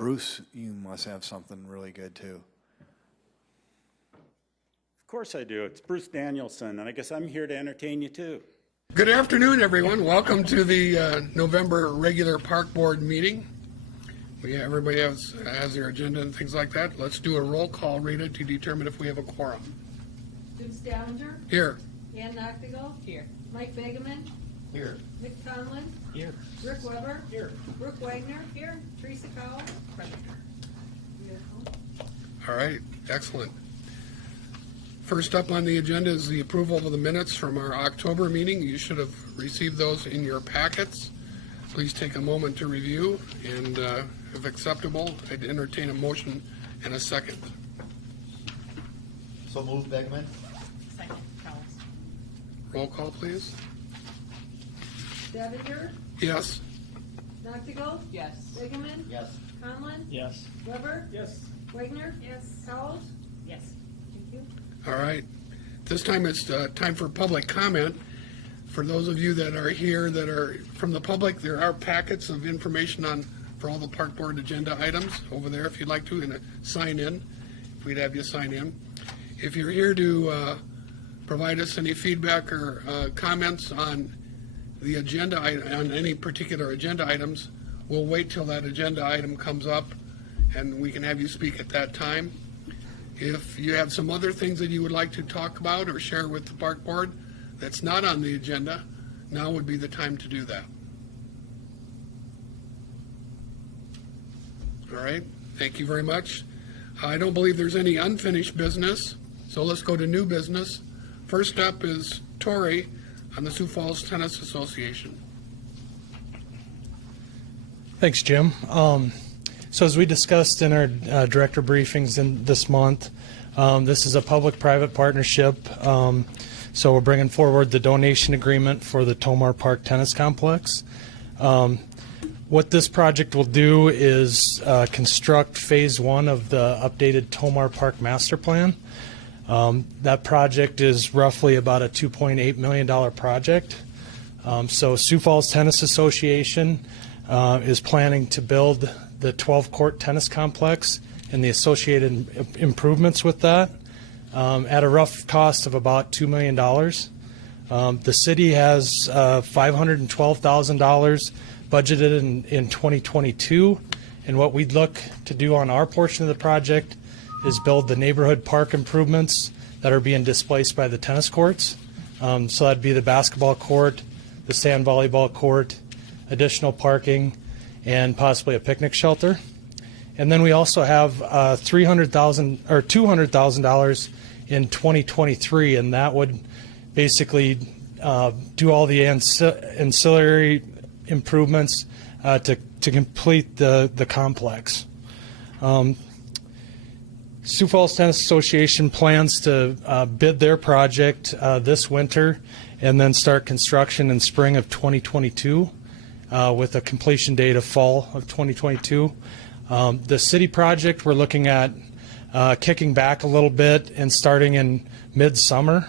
Bruce, you must have something really good too. Of course I do. It's Bruce Danielson, and I guess I'm here to entertain you too. Good afternoon, everyone. Welcome to the November regular park board meeting. Everybody has their agenda and things like that. Let's do a roll call, Rita, to determine if we have a quorum. Jim Stallinger. Here. Ann Noctigal. Here. Mike Begeman. Here. Mick Conlon. Here. Rick Weber. Here. Brooke Wagner. Here. Teresa Cowell. Present. All right, excellent. First up on the agenda is the approval of the minutes from our October meeting. You should have received those in your packets. Please take a moment to review, and if acceptable, I'd entertain a motion and a second. So moved, Begeman. Second. Cowell. Roll call, please. Stallinger. Yes. Noctigal. Yes. Begeman. Yes. Conlon. Yes. Weber. Yes. Wagner. Yes. Cowell. Yes. Thank you. All right. This time it's time for public comment. For those of you that are here that are from the public, there are packets of information for all the park board agenda items over there if you'd like to, and sign in. If we'd have you sign in. If you're here to provide us any feedback or comments on the agenda, on any particular agenda items, we'll wait till that agenda item comes up and we can have you speak at that time. If you have some other things that you would like to talk about or share with the park board that's not on the agenda, now would be the time to do that. All right, thank you very much. I don't believe there's any unfinished business, so let's go to new business. First up is Tori on the Sioux Falls Tennis Association. Thanks, Jim. So as we discussed in our director briefings this month, this is a public-private partnership. So we're bringing forward the donation agreement for the Tomar Park Tennis Complex. What this project will do is construct phase 1 of the updated Tomar Park Master Plan. That project is roughly about a $2.8 million project. So Sioux Falls Tennis Association is planning to build the 12-court tennis complex and the associated improvements with that at a rough cost of about $2 million. The city has $512,000 budgeted in 2022, and what we'd look to do on our portion of the project is build the neighborhood park improvements that are being displaced by the tennis courts. So that'd be the basketball court, the sand volleyball court, additional parking, and possibly a picnic shelter. And then we also have $300,000 or $200,000 in 2023, and that would basically do all the ancillary improvements to complete the complex. Sioux Falls Tennis Association plans to bid their project this winter and then start construction in spring of 2022 with a completion date of fall of 2022. The city project, we're looking at kicking back a little bit and starting in midsummer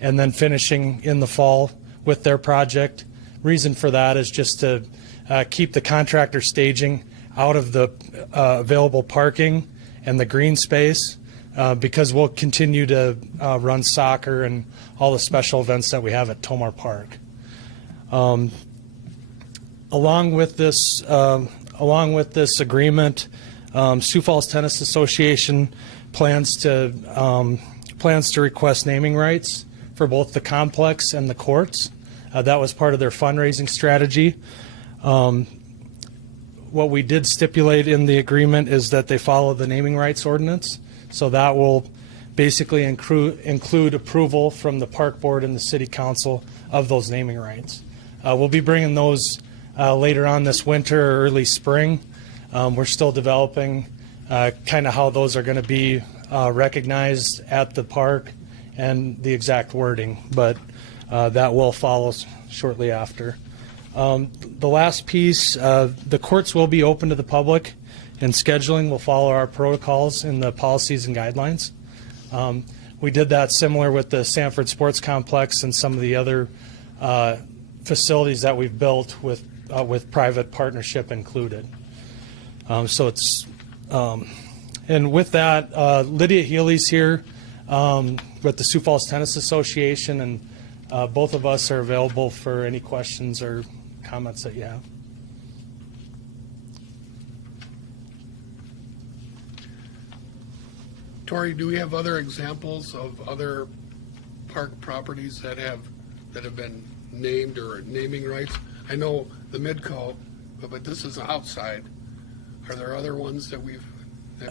and then finishing in the fall with their project. Reason for that is just to keep the contractor staging out of the available parking and the green space because we'll continue to run soccer and all the special events that we have at Tomar Park. Along with this agreement, Sioux Falls Tennis Association plans to request naming rights for both the complex and the courts. That was part of their fundraising strategy. What we did stipulate in the agreement is that they follow the naming rights ordinance. So that will basically include approval from the park board and the city council of those naming rights. We'll be bringing those later on this winter or early spring. We're still developing kind of how those are going to be recognized at the park and the exact wording, but that will follow shortly after. The last piece, the courts will be open to the public, and scheduling will follow our protocols in the policies and guidelines. We did that similar with the Sanford Sports Complex and some of the other facilities that we've built with private partnership included. So it's, and with that, Lydia Healy's here with the Sioux Falls Tennis Association, and both of us are available for any questions or comments that you have. Tori, do we have other examples of other park properties that have been named or naming rights? I know the Midco, but this is outside. Are there other ones that we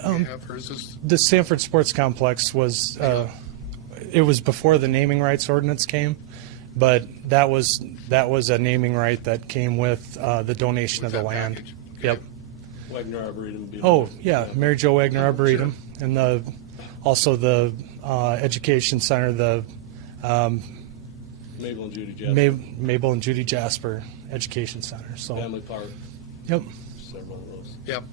have, or is this? The Sanford Sports Complex was, it was before the naming rights ordinance came, but that was a naming right that came with the donation of the that land. package? Yep. Wagner Arboretum would be. Oh, yeah, Mary Jo Wagner Arboretum, and also the education center, the Mabel and Judy Jasper. Mabel and Judy Jasper Education Center. So, Family Park, yep. several of those. Yep.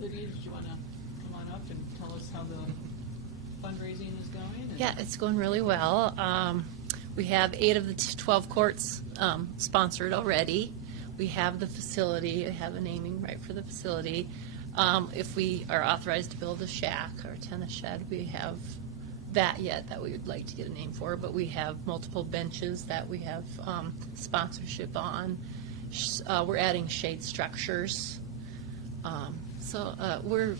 Lydia, did you want to come on up and tell us how the fundraising is going? Yeah, it's going really well. We have 8 of the 12 courts sponsored already. We have the facility, we have a naming right for the facility. If we are authorized to build a shack or a tennis shed, we have that yet that we would like to get a name for, but we have multiple benches that we have sponsorship on. We're adding shade structures. So we're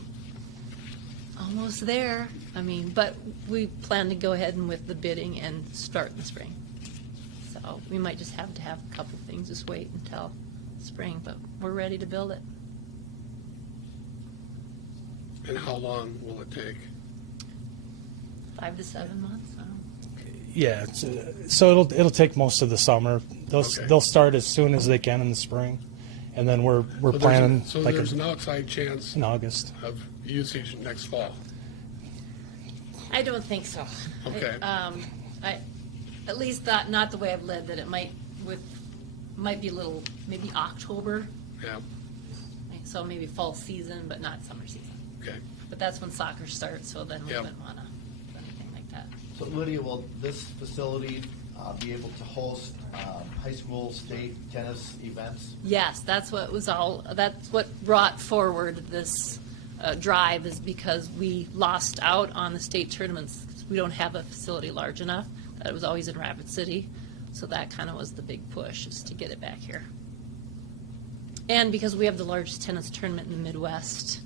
almost there. I mean, but we plan to go ahead and with the bidding and start in the spring. So we might just have to have a couple things, just wait until spring, but we're ready to build it. And how long will it take? 5 to 7 months. Yeah, so it'll take most of the summer. Okay. They'll start as soon as they can in the spring, and then we're So planning so like there's an outside chance in August. of usage next fall. I don't think so. Okay. I at least not the way I've led that it might be a little, maybe October, Yeah, so maybe fall season, but not summer season. okay. But that's when soccer starts, so then we Yep. wouldn't want to do anything like that. So Lydia, will this facility be able to host high school state tennis events? Yes, that's what brought forward this drive, is because we lost out on the state tournaments. We don't have a facility large enough. That was always in Rapid City. So that kind of was the big push, is to get it back here. And because we have the largest tennis tournament in the Midwest,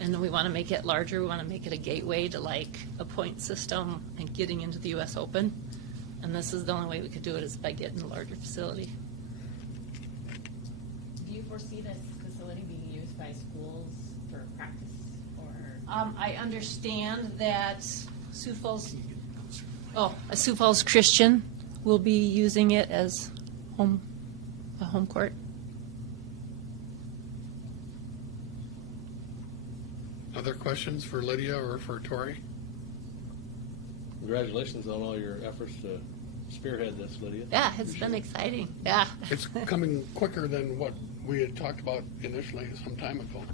and we want to make it larger, we want to make it a gateway to like a point system and getting into the US Open. And this is the only way we could do it, is by getting a larger facility. Do you foresee this facility being used by schools for practice or? I understand that Sioux Falls Christian will be using it as a home court. Other questions for Lydia or for Tori? Congratulations on all your efforts to spearhead this, Lydia. Yeah, it's been exciting. Yeah. It's coming quicker than what we had talked about initially some time ago.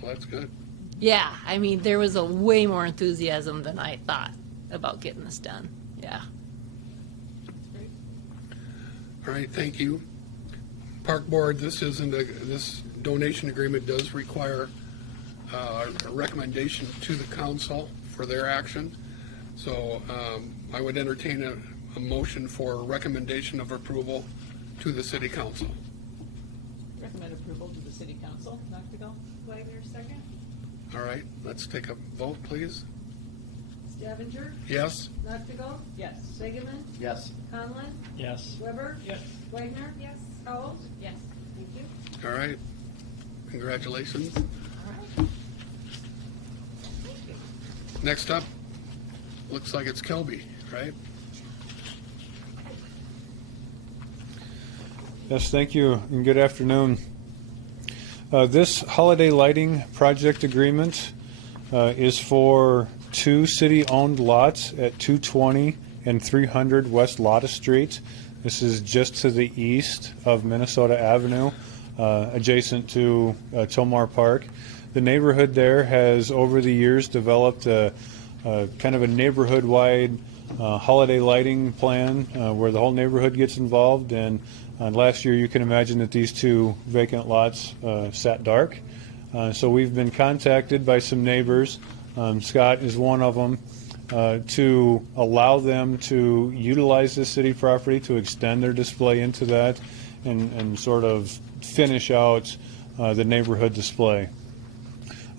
So that's good. Yeah, I mean, there was a way more enthusiasm than I thought about getting this done. Yeah. All right, thank you. Park Board, this donation agreement does require a recommendation to the council for their action. So I would entertain a motion for recommendation of approval to the city council. Recommend approval to the city council. Noctigal? Wagner, second. All right, let's take a vote, please. Stavinger? Yes? Noctigal? Yes. Seigerman? Yes. Conlon? Yes. Weber? Yes. Wagner? Yes. Howell? Yes. Thank you. All right. Congratulations. All right. Next up, looks like it's Kelby, right? Yes, thank you, and good afternoon. This holiday lighting project agreement is for 2 city-owned lots at 220 and 300 West Lotta Street. This is just to the east of Minnesota Avenue, adjacent to Tomar Park. The neighborhood there has, over the years, developed a kind of a neighborhood-wide holiday lighting plan where the whole neighborhood gets involved, and Last year, you can imagine that these two vacant lots sat dark. So we've been contacted by some neighbors, Scott is one of them, to allow them to utilize the city property to extend their display into that and sort of finish out the neighborhood display.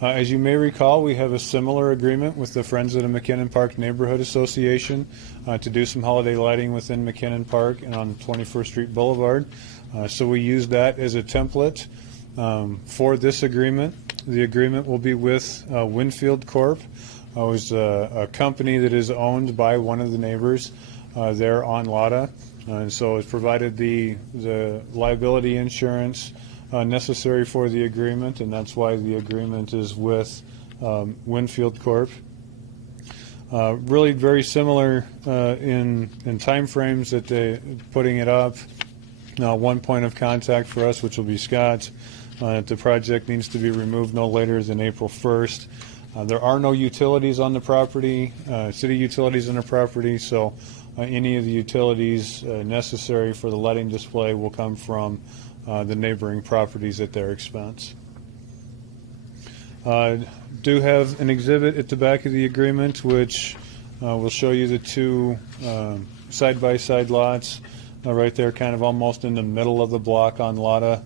As you may recall, we have a similar agreement with the Friends of the McKinnon Park Neighborhood Association to do some holiday lighting within McKinnon Park and on 21st Street Boulevard. So we use that as a template for this agreement. The agreement will be with Winfield Corp. It was a company that is owned by one of the neighbors there on Lotta. And so it's provided the liability insurance necessary for the agreement, and that's why the agreement is with Winfield Corp. Really very similar in time frames that they putting it up. One point of contact for us, which will be Scott, that the project needs to be removed no later than April 1st. There are no utilities on the property, city utilities on the property, so any of the utilities necessary for the lighting display will come from the neighboring properties at their expense. Do have an exhibit at the back of the agreement which will show you the two side-by-side lots right there, kind of almost in the middle of the block on Lotta,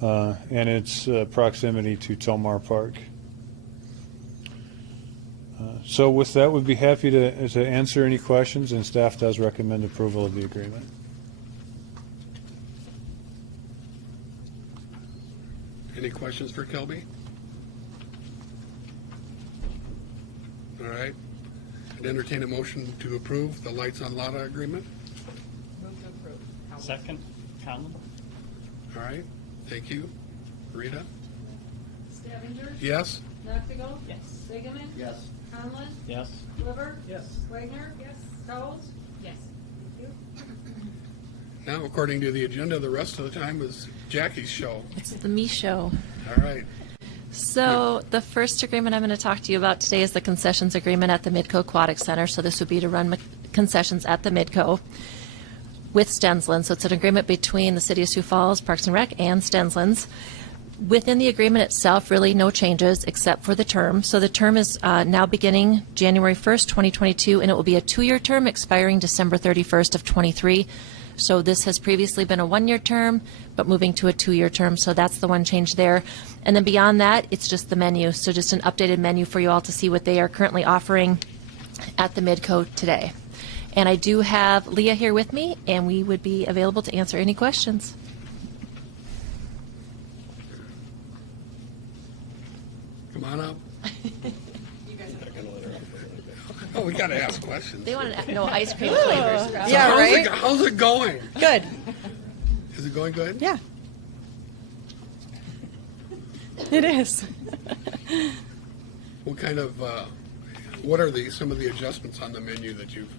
and its proximity to Tomar Park. So with that, we'd be happy to answer any questions, and staff does recommend approval of the agreement. Any questions for Kelby? All right. I'd entertain a motion to approve the Lights on Lotta agreement. Move to approve. Howard. Second, Conlon? All right, thank you. Rita? Stavanger? Yes? Noctigal? Yes. Bigeman? Yes. Conlon? Yes. Liver? Yes. Wagner? Yes. Knowles? Yes. Thank you. Now, according to the agenda, the rest of the time is Jackie's show. It's the me show. All right. So the first agreement I'm going to talk to you about today is the concessions agreement at the Midco Aquatic Center. So this would be to run concessions at the Midco with Stensland. So it's an agreement between the City of Sioux Falls, Parks and Rec, and Stensland's. Within the agreement itself, really no changes except for the term. So the term is now beginning January 1st, 2022, and it will be a 2-year term expiring December 31st of 23. So this has previously been a 1-year term, but moving to a 2-year term. So that's the one change there. And then beyond that, it's just the menu. So just an updated menu for you all to see what they are currently offering at the Midco today. And I do have Leah here with me, and we would be available to answer any questions. Come on up. You guys have Oh, we gotta ask questions. They want to know ice cream flavors. So Yeah, right? How's it going? Good. Is it going good? Yeah. It is. What kind of, what are some of the adjustments on the menu that you've,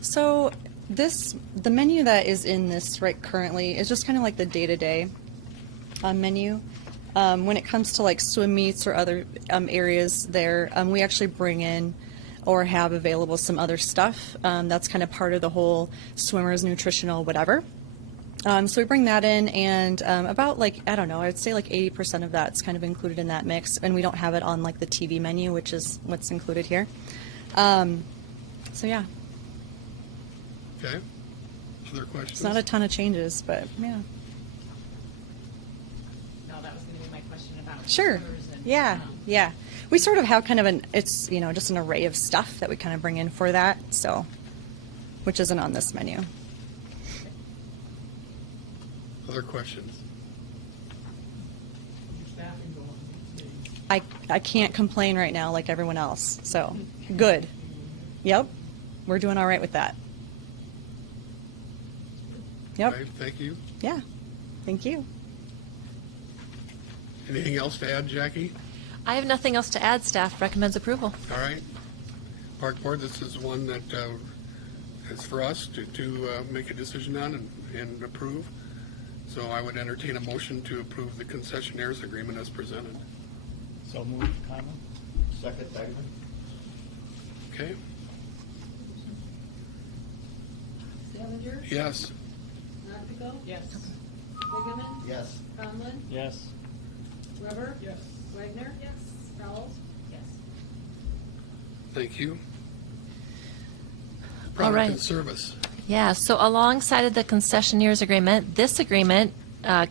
So the menu that is in this right currently is just kind of like the day-to-day menu. When it comes to like swim meets or other areas there, we actually bring in or have available some other stuff. That's kind of part of the whole swimmers, nutritional, whatever. So we bring that in, and about like, I don't know, I'd say like 80% of that's kind of included in that mix, and we don't have it on like the TV menu, which is what's included here. So yeah, okay? Other questions? it's not a ton of changes, but yeah. No, that was going to be my question about Sure. swimmers and, Yeah, yeah. We sort of have kind of it's, just an array of stuff that we kind of bring in for that, so, which isn't on this menu. Other questions? I can't complain right now like everyone else, so, good. Yep, we're doing all right with that. Yep, All right, thank you. yeah, thank you. Anything else to add, Jackie? I have nothing else to add. Staff recommends approval. All right. Park Board, this is one that is for us to make a decision on and approve. So I would entertain a motion to approve the concessionaires agreement as presented. So moved, Conlon? Second, Wagner? Okay? Stavanger? Yes. Noctigal? Noctigal? Yes. Bingaman? Yes. Conlon? Yes. Weber? Yes. Wagner? Yes. Knowles? Yes. Thank you. All Product right. and service. Yeah, so alongside of the concessionaires agreement, this agreement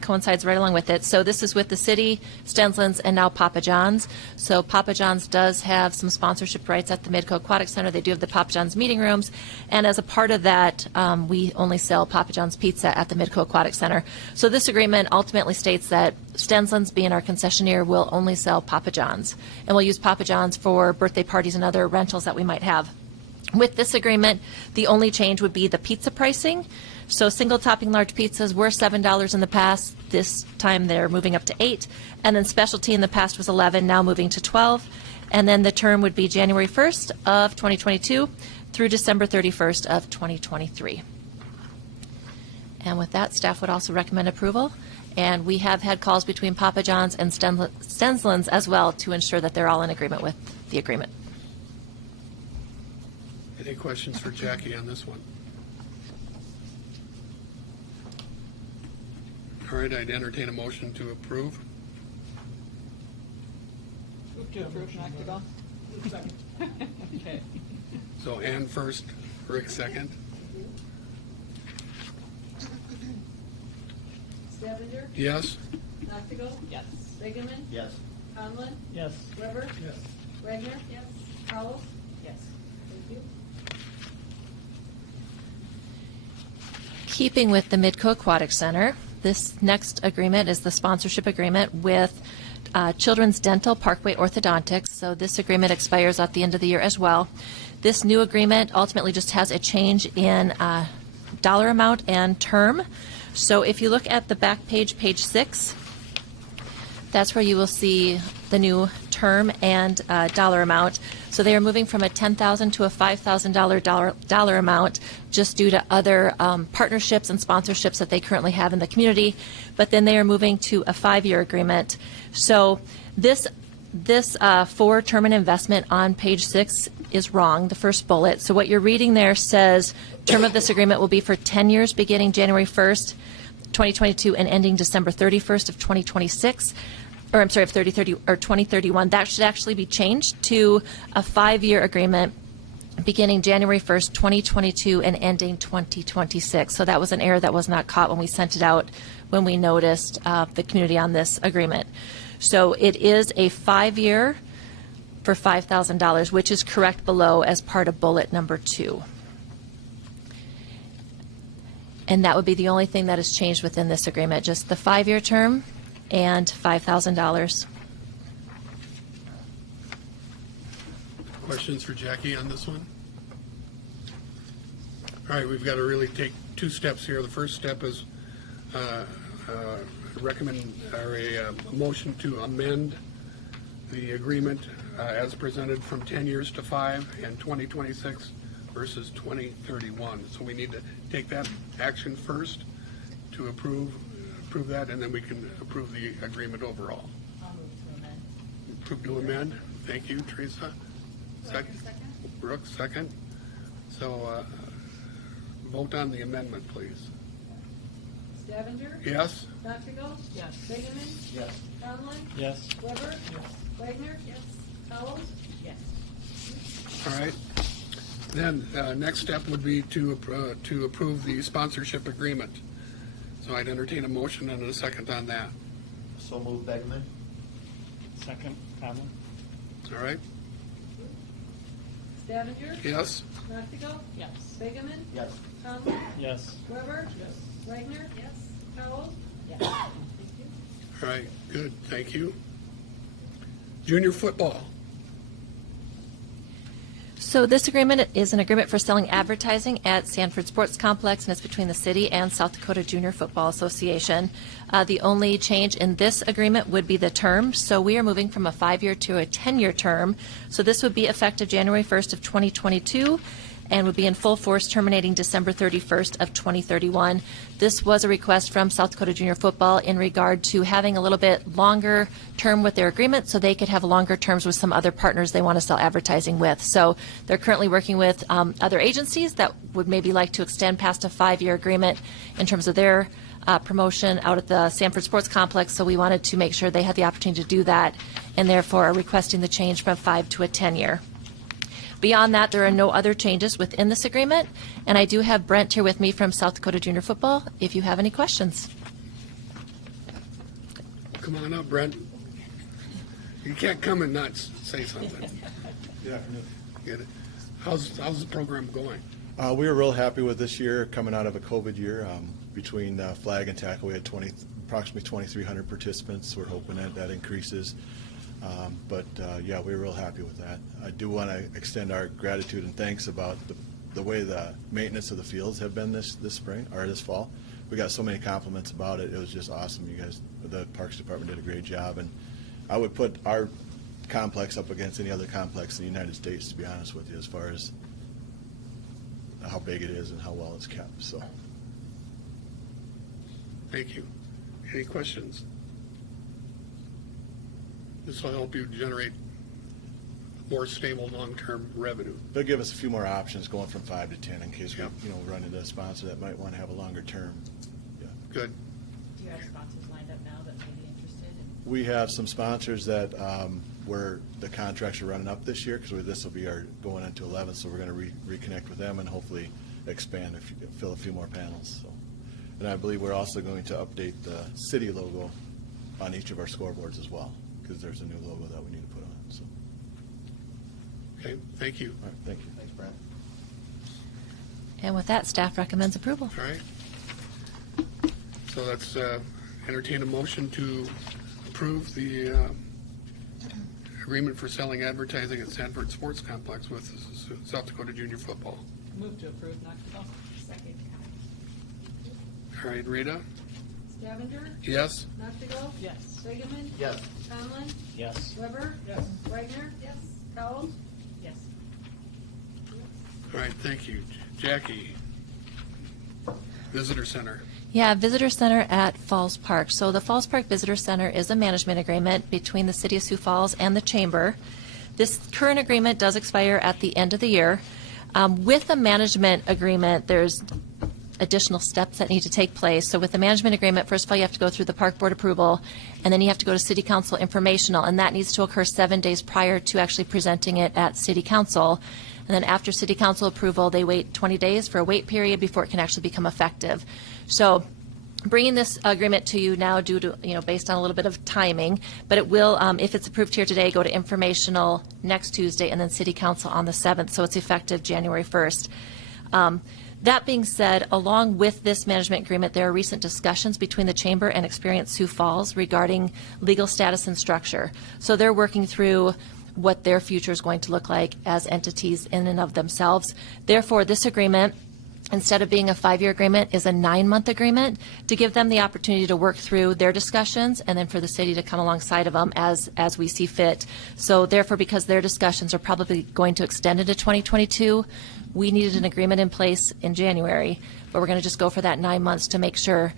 coincides right along with it. So this is with the city, Stensland's, and now Papa John's. So Papa John's does have some sponsorship rights at the Midco Aquatic Center. They do have the Papa John's meeting rooms. And as a part of that, we only sell Papa John's pizza at the Midco Aquatic Center. So this agreement ultimately states that Stensland's, being our concessionaire, will only sell Papa John's. And we'll use Papa John's for birthday parties and other rentals that we might have. With this agreement, the only change would be the pizza pricing. So single topping large pizzas were $7 in the past. This time they're moving up to $8. And then specialty in the past was $11, now moving to $12. And then the term would be January 1st of 2022 through December 31st of 2023. And with that, staff would also recommend approval. And we have had calls between Papa John's and Stensland's as well to ensure that they're all in agreement with the agreement. Any questions for Jackie on this one? All right, I'd entertain a motion to approve. Move to approve Noctigal? Second. Okay. So Ann first, Rick second. Stavinger? Yes? Noctigal? Yes. Bingaman? Yes. Conlon? Yes. Weber? Yes. Wagner? Yes. Knowles? Yes. Thank you. Keeping with the Midco Aquatic Center, this next agreement is the sponsorship agreement with Children's Dental Parkway Orthodontics. So this agreement expires at the end of the year as well. This new agreement ultimately just has a change in dollar amount and term. So if you look at the back page, page 6, that's where you will see the new term and dollar amount. So they are moving from a $10,000 to a $5,000 dollar amount just due to other partnerships and sponsorships that they currently have in the community. But then they are moving to a 5-year agreement. So this for term and investment on page 6 is wrong, the first bullet. So what you're reading there says term of this agreement will be for 10 years beginning January 1st, 2022 and ending December 31st of 2026. Or I'm sorry, of 2031. That should actually be changed to a 5-year agreement beginning January 1st, 2022 and ending 2026. So that was an error that was not caught when we sent it out when we noticed the community on this agreement. So it is a 5-year for $5,000, which is correct below as part of bullet number 2. And that would be the only thing that has changed within this agreement, just the 5-year term and $5,000. Questions for Jackie on this one? All right, we've got to really take 2 steps here. The first step is a motion to amend the agreement as presented from 10 years to 5 and 2026 versus 2031. So we need to take that action first to approve that, and then we can approve the agreement overall. I'll move to amend. Approve to amend. Thank you, Teresa. Second. Brooks, second. So vote on the amendment, please. Stavinger? Yes? Noctigal? Yes. Bingaman? Yes. Conlon? Yes. Weber? Wagner? Yes. Knowles? Yes. All right. Then, next step would be to approve the sponsorship agreement. So I'd entertain a motion and a second on that. So move Beckman? Second, Conlon? All right? Stavinger? Yes? Noctigal? Yes. Bingaman? Yes. Conlon? Yes. Weber? Yes. Wagner? Yes. Knowles? Yes. Thank you. All right, good, thank you. Junior football. So this agreement is an agreement for selling advertising at Sanford Sports Complex, and it's between the city and South Dakota Junior Football Association. The only change in this agreement would be the term. So we are moving from a 5-year to a 10-year term. So this would be effective January 1st of 2022 and would be in full force terminating December 31st of 2031. This was a request from South Dakota Junior Football in regard to having a little bit longer term with their agreement so they could have longer terms with some other partners they want to sell advertising with. So they're currently working with other agencies that would maybe like to extend past a 5-year agreement in terms of their promotion out at the Sanford Sports Complex. So we wanted to make sure they had the opportunity to do that, and therefore are requesting the change from 5 to a 10-year. Beyond that, there are no other changes within this agreement, and I do have Brent here with me from South Dakota Junior Football if you have any questions. Come on up, Brent. You can't come and not say something. Yeah. Get it? How's the program going? We were real happy with this year, coming out of a COVID year. Between flag and tackle, we had approximately 2,300 participants. We're hoping that increases. Yeah, we were real happy with that. I do want to extend our gratitude and thanks about the way the maintenance of the fields have been this spring, or this fall. We got so many compliments about it. It was just awesome. You guys, the Parks Department did a great job, and I would put our complex up against any other complex in the United States, to be honest with you, as far as how big it is and how well it's kept. So. Thank you. Any questions? This will help you generate more stable long-term revenue. They'll give us a few more options going from 5 to 10 in case we run into a sponsor that might want to have a longer term. Yeah. Good. Do you have sponsors lined up now that may be interested? We have some sponsors that where the contracts are running up this year, because this will be our going into 11, so we're going to reconnect with them and hopefully expand, fill a few more panels. So. And I believe we're also going to update the city logo on each of our scoreboards as well, because there's a new logo that we need to put on. So. Okay, thank you. All right, thank you. Thanks, Brent. And with that, staff recommends approval. All right. So let's entertain a motion to approve the agreement for selling advertising at Sanford Sports Complex with South Dakota Junior Football. Move to approve, Knoxville. Second. All right, Rita? Scavenger, Yes? Knoxville, Yes. Seigerman, Yes. Conlon, Yes. Weber, Yes. Wagner, Powell, Yes. All right, thank you. Jackie? Visitor Center. Yeah, Visitor Center at Falls Park. So the Falls Park Visitor Center is a management agreement between the City of Sioux Falls and the Chamber. This current agreement does expire at the end of the year. With a management agreement, there's additional steps that need to take place. So with the management agreement, first of all, you have to go through the park board approval, and then you have to go to City Council informational, and that needs to occur 7 days prior to actually presenting it at City Council. And then after City Council approval, they wait 20 days for a wait period before it can actually become effective. So bringing this agreement to you now due to, based on a little bit of timing, but it will, if it's approved here today, go to informational next Tuesday and then City Council on the 7th, so it's effective January 1st. That being said, along with this management agreement, there are recent discussions between the Chamber and Experience Sioux Falls regarding legal status and structure. So they're working through what their future is going to look like as entities in and of themselves. Therefore, this agreement, instead of being a 5-year agreement, is a 9-month agreement to give them the opportunity to work through their discussions and then for the city to come alongside of them as we see fit. So therefore, because their discussions are probably going to extend into 2022, we needed an agreement in place in January, but we're going to just go for that 9 months to make sure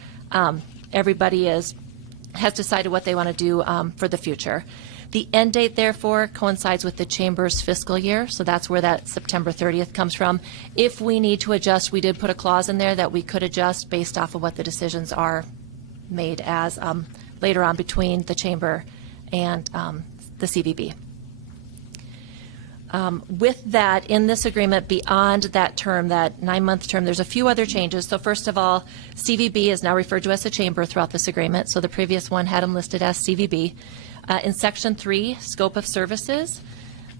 everybody has decided what they want to do for the future. The end date, therefore, coincides with the Chamber's fiscal year, so that's where that September 30th comes from. If we need to adjust, we did put a clause in there that we could adjust based off of what the decisions are made as later on between the Chamber and the CVB. With that, in this agreement, beyond that term, that 9-month term, there's a few other changes. So first of all, CVB is now referred to as a chamber throughout this agreement. So the previous one had them listed as CVB. In Section 3, scope of services,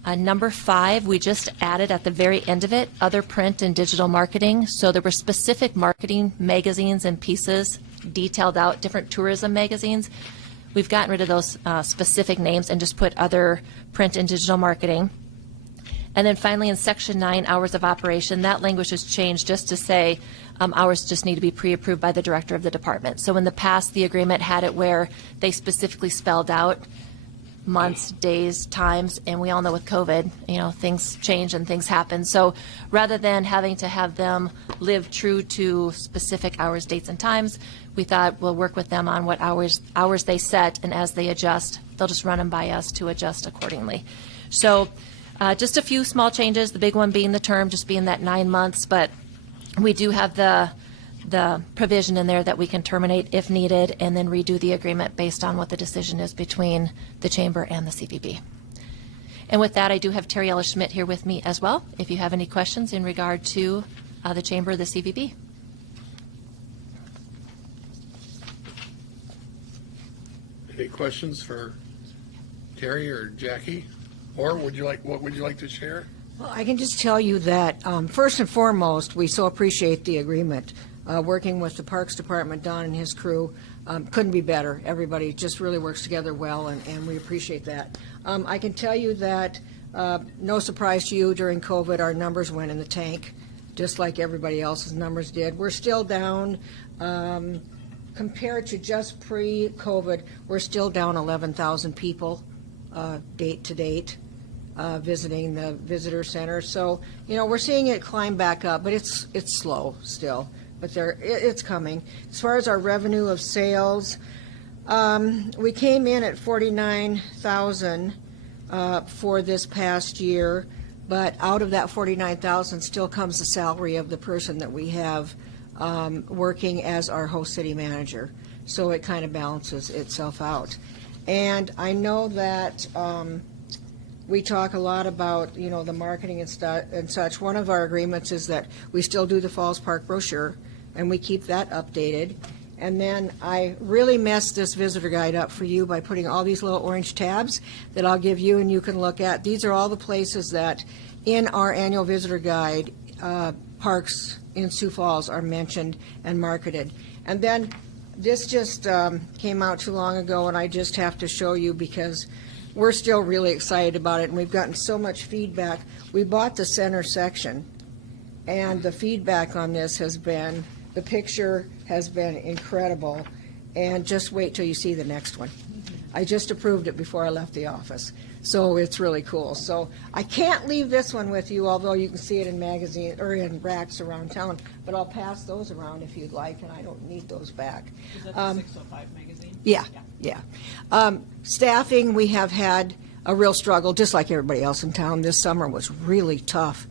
number 5, we just added at the very end of it, other print and digital marketing. So there were specific marketing magazines and pieces detailed out, different tourism magazines. We've gotten rid of those specific names and just put other print and digital marketing. And then finally, in Section 9, hours of operation, that language has changed just to say hours just need to be pre-approved by the director of the department. So in the past, the agreement had it where they specifically spelled out months, days, times, and we all know with COVID, things change and things happen. So rather than having to have them live true to specific hours, dates, and times, we thought we'll work with them on what hours they set, and as they adjust, they'll just run them by us to adjust accordingly. So just a few small changes, the big one being the term, just being that 9 months, but we do have the provision in there that we can terminate if needed and then redo the agreement based on what the decision is between the Chamber and the CVB. And with that, I do have Terry Ellis Schmidt here with me as well, if you have any questions in regard to the Chamber or the CVB. Any questions for Terry or Jackie? Or what would you like to share? Well, I can just tell you that, first and foremost, we so appreciate the agreement. Working with the Parks Department, Don and his crew, couldn't be better. Everybody just really works together well, and we appreciate that. I can tell you that, no surprise to you, during COVID, our numbers went in the tank, just like everybody else's numbers did. We're still down, compared to just pre-COVID, we're still down 11,000 people date to date. Visiting the visitor center. So, we're seeing it climb back up, but it's slow still, but it's coming. As far as our revenue of sales, we came in at 49,000 for this past year, but out of that 49,000 still comes the salary of the person that we have working as our host city manager. So it kind of balances itself out. And I know that we talk a lot about, the marketing and such. One of our agreements is that we still do the Falls Park brochure, and we keep that updated. And then I really messed this visitor guide up for you by putting all these little orange tabs that I'll give you and you can look at. These are all the places that in our annual visitor guide, parks in Sioux Falls are mentioned and marketed. And then this just came out too long ago, and I just have to show you because we're still really excited about it, and we've gotten so much feedback. We bought the center section, and the feedback on this has been, the picture has been incredible, and just wait till you see the next one. I just approved it before I left the office, so it's really cool. So I can't leave this one with you, although you can see it in magazine or in racks around town, but I'll pass those around if you'd like, and I don't need those back. Is that the 605 magazine? Yeah. Staffing, we have had a real struggle, just like everybody else in town. This summer was really tough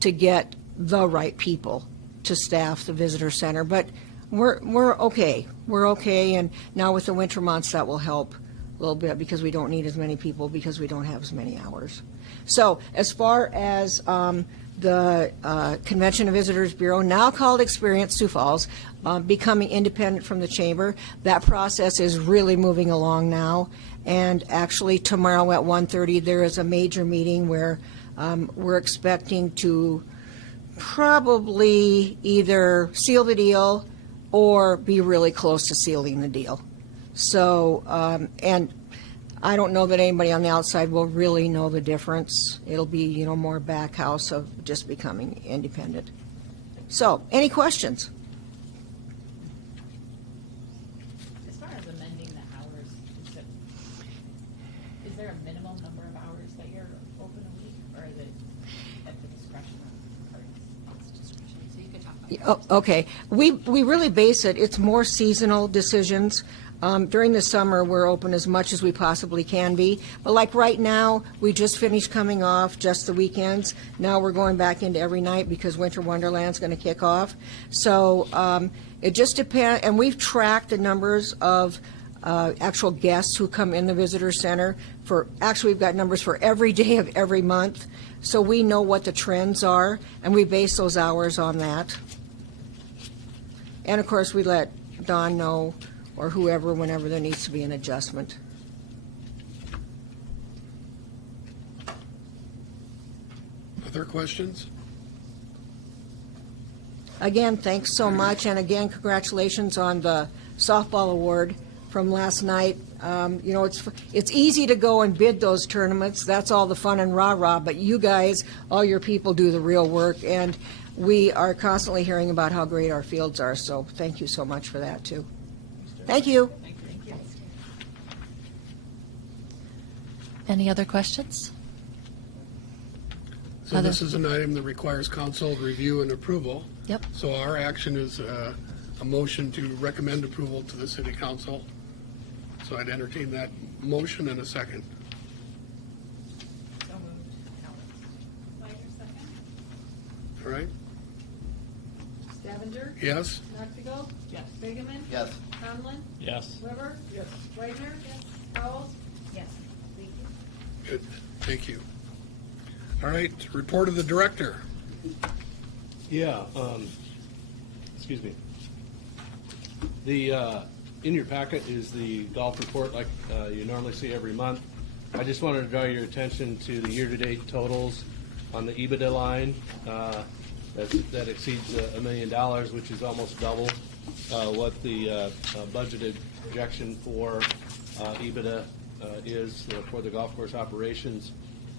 to get the right people to staff the visitor center, but we're okay. We're okay, and now with the winter months, that will help a little bit because we don't need as many people because we don't have as many hours. So as far as the Convention and Visitors Bureau, now called Experience Sioux Falls, becoming independent from the Chamber. That process is really moving along now, and actually tomorrow at 1:30 there is a major meeting where we're expecting to probably either seal the deal or be really close to sealing the deal. So, and I don't know that anybody on the outside will really know the difference. It'll be, more back house of just becoming independent. So, any questions? As far as amending the hours, is there a minimum number of hours that you're open a week, or is it at the discretion of parties? It's discretion, so you could talk about that. Oh, okay. We really base it, it's more seasonal decisions. During the summer, we're open as much as we possibly can be. But like right now, we just finished coming off just the weekends. Now we're going back into every night because Winter Wonderland's going to kick off. So it just depends. And we've tracked the numbers of actual guests who come in the visitor center. Actually, we've got numbers for every day of every month. So we know what the trends are, and we base those hours on that. And of course, we let Don know, or whoever, whenever there needs to be an adjustment. Other questions? Again, thanks so much, and again, congratulations on the softball award from last night. It's easy to go and bid those tournaments. That's all the fun and rah-rah, but you guys, all your people do the real work, and we are constantly hearing about how great our fields are, so thank you so much for that, too. Thank you. Any other questions? So this is an item that requires council review and approval. Yep. So our action is a motion to recommend approval to the city council. So I'd entertain that motion in a second. So moved. Snyder, second. All right? Stavinger? Yes? Nachtigal? Yes. Bigeman? Yes. Conlon? Yes. Weber? Yes. Wagner? Yes. Powell? Yes. Thank you. Good. Thank you. All right, report of the director. Yeah, excuse me. The, in your packet is the golf report like you normally see every month. I just wanted to draw your attention to the year-to-date totals on the EBITDA line. That exceeds $1 million, which is almost double what the budgeted projection for EBITDA is for the golf course operations.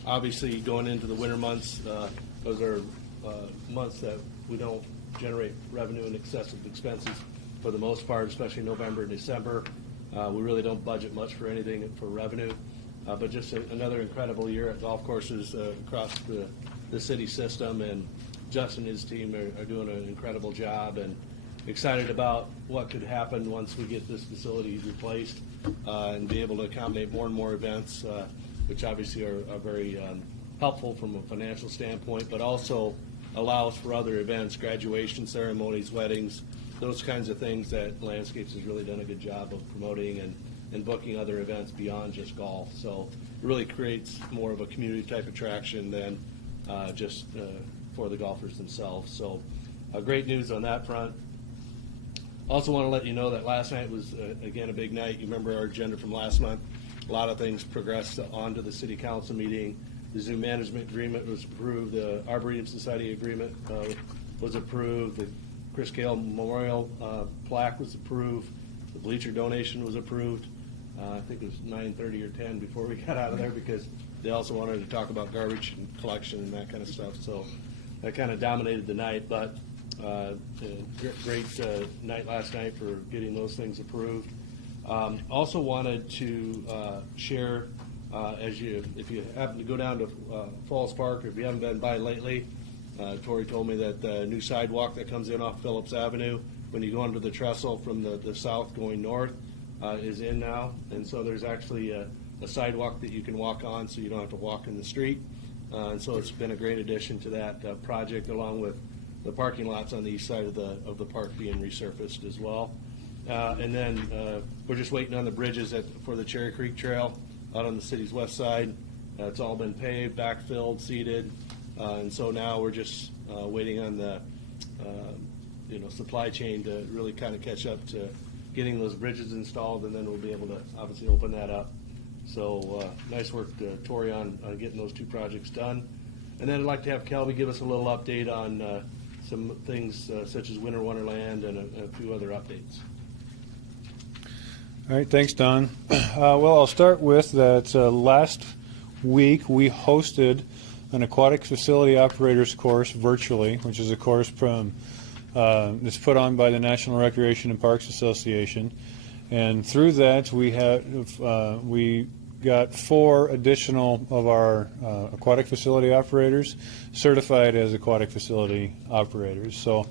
Obviously, going into the winter months, those are months that we don't generate revenue in excess of expenses for the most part, especially November and December. We really don't budget much for anything for revenue, but just another incredible year at golf courses across the city system, and Justin and his team are doing an incredible job, and excited about what could happen once we get this facility replaced and be able to accommodate more and more events, which obviously are very helpful from a financial standpoint, but also allows for other events, graduation ceremonies, weddings, those kinds of things that Landscapes has really done a good job of promoting and booking other events beyond just golf. So it really creates more of a community type attraction than just for the golfers themselves. So great news on that front. Also want to let you know that last night was, again, a big night. You remember our agenda from last month. A lot of things progressed onto the city council meeting. The zoo management agreement was approved. The Arboretum Society agreement was approved. The Chris Cale Memorial plaque was approved. The bleacher donation was approved. I think it was 9:30 or 10 before we got out of there, because they also wanted to talk about garbage and collection and that kind of stuff. So that kind of dominated the night, but great night last night for getting those things approved. Also wanted to share, if you happen to go down to Falls Park, or if you haven't been by lately, Tori told me that the new sidewalk that comes in off Phillips Avenue, when you go under the trestle from the south going north, is in now. And so there's actually a sidewalk that you can walk on, so you don't have to walk in the street. And so it's been a great addition to that project, along with the parking lots on the east side of the park being resurfaced as well. And then we're just waiting on the bridges for the Cherry Creek Trail out on the city's west side. It's all been paved, backfilled, seeded, and so now we're just waiting on the supply chain to really kind of catch up to getting those bridges installed, and then we'll be able to obviously open that up. So nice work, Tori, on getting those two projects done. And then I'd like to have Kelby give us a little update on some things such as Winter Wonderland and a few other updates. All right, thanks, Don. Well, I'll start with that last week we hosted an aquatic facility operators course virtually, which is a course from that's put on by the National Recreation and Parks Association. And through that, we got 4 additional of our aquatic facility operators certified as aquatic facility operators. So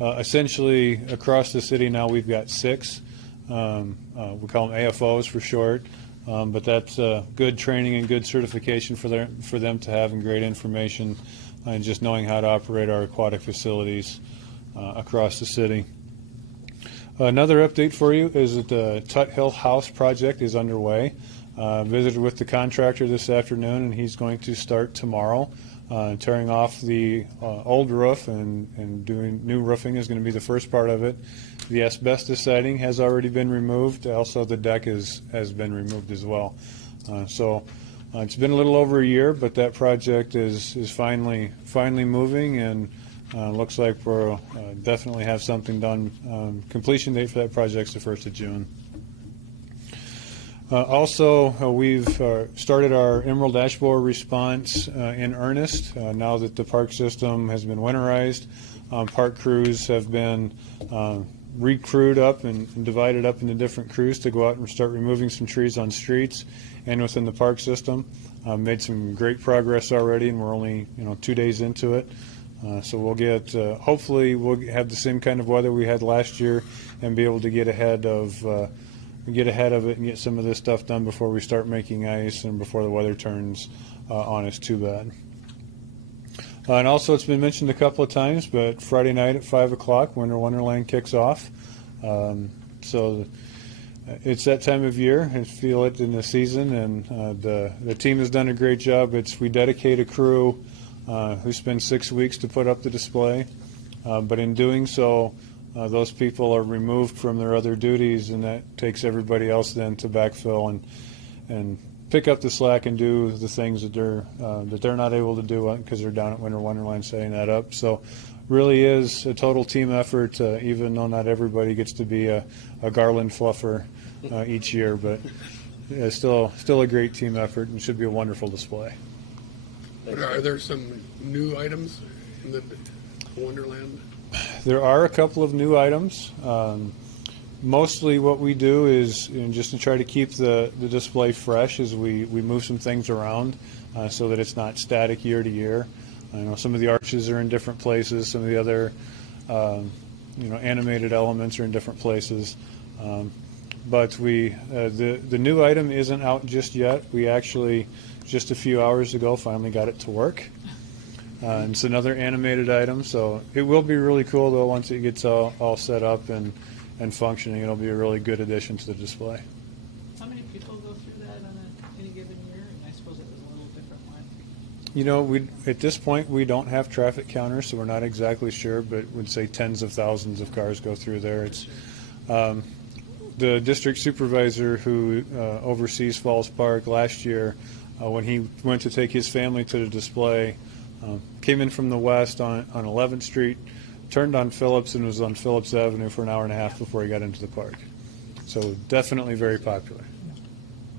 essentially across the city now we've got 6. We call them AFOs for short, but that's good training and good certification for them to have, and great information and just knowing how to operate our aquatic facilities across the city. Another update for you is that the Tuthill House project is underway. Visited with the contractor this afternoon, and he's going to start tomorrow. Tearing off the old roof and doing new roofing is going to be the first part of it. The asbestos siding has already been removed. Also, the deck has been removed as well. So it's been a little over a year, but that project is finally moving, and looks like we'll definitely have something done. Completion date for that project is the 1st of June. Also, we've started our Emerald Ash Borer response in earnest. Now that the park system has been winterized, park crews have been recrewed up and divided up into different crews to go out and start removing some trees on streets and within the park system. Made some great progress already, and we're only 2 days into it. So we'll get, hopefully we'll have the same kind of weather we had last year and be able to get ahead of it and get some of this stuff done before we start making ice and before the weather turns on us too bad. And also, it's been mentioned a couple of times, but Friday night at 5 o'clock, Winter Wonderland kicks off. So it's that time of year. I feel it in the season, and the team has done a great job. We dedicate a crew who spend 6 weeks to put up the display, but in doing so, those people are removed from their other duties, and that takes everybody else then to backfill and pick up the slack and do the things that they're not able to do because they're down at Winter Wonderland setting that up. So really is a total team effort, even though not everybody gets to be a garland fluffer each year, but yeah, still a great team effort and should be a wonderful display. Are there some new items in the Wonderland? There are a couple of new items. Mostly what we do is just to try to keep the display fresh as we move some things around so that it's not static year to year. I know some of the arches are in different places, some of the other animated elements are in different places. But the new item isn't out just yet. We actually, just a few hours ago, finally got it to work. It's another animated item, so it will be really cool though once it gets all set up and functioning. It'll be a really good addition to the display. How many people go through that on any given year? And I suppose it was a little different one. At this point, we don't have traffic counters, so we're not exactly sure, but would say tens of thousands of cars go through there. It's the district supervisor who oversees Falls Park last year, when he went to take his family to the display, came in from the west on 11th Street, turned on Phillips and was on Phillips Avenue for an hour and a half before he got into the park. So definitely very popular.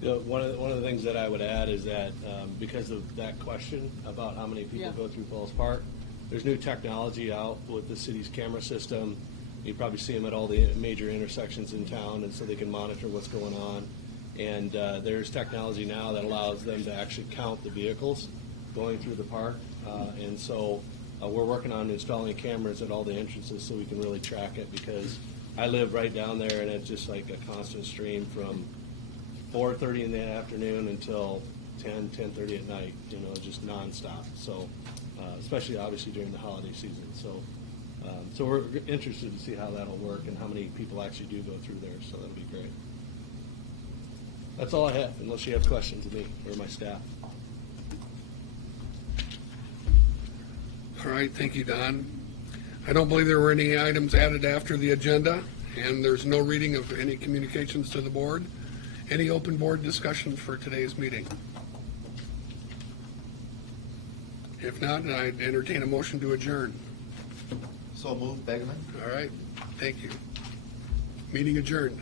One of the things that I would add is that because of that question about how many people go through Falls Park, there's new technology out with the city's camera system. You probably see them at all the major intersections in town, and so they can monitor what's going on. And there's technology now that allows them to actually count the vehicles going through the park. And so we're working on installing cameras at all the entrances so we can really track it, because I live right down there and it's just like a constant stream from 4:30 in the afternoon until 10:30 at night, just nonstop. So especially obviously during the holiday season. So we're interested to see how that'll work and how many people actually do go through there. So that'll be great. That's all I have, unless you have questions of me or my staff. All right, thank you, Don. I don't believe there were any items added after the agenda, and there's no reading of any communications to the board. Any open board discussion for today's meeting? If not, I'd entertain a motion to adjourn. So moved, Begeman. All right, thank you. Meeting adjourned.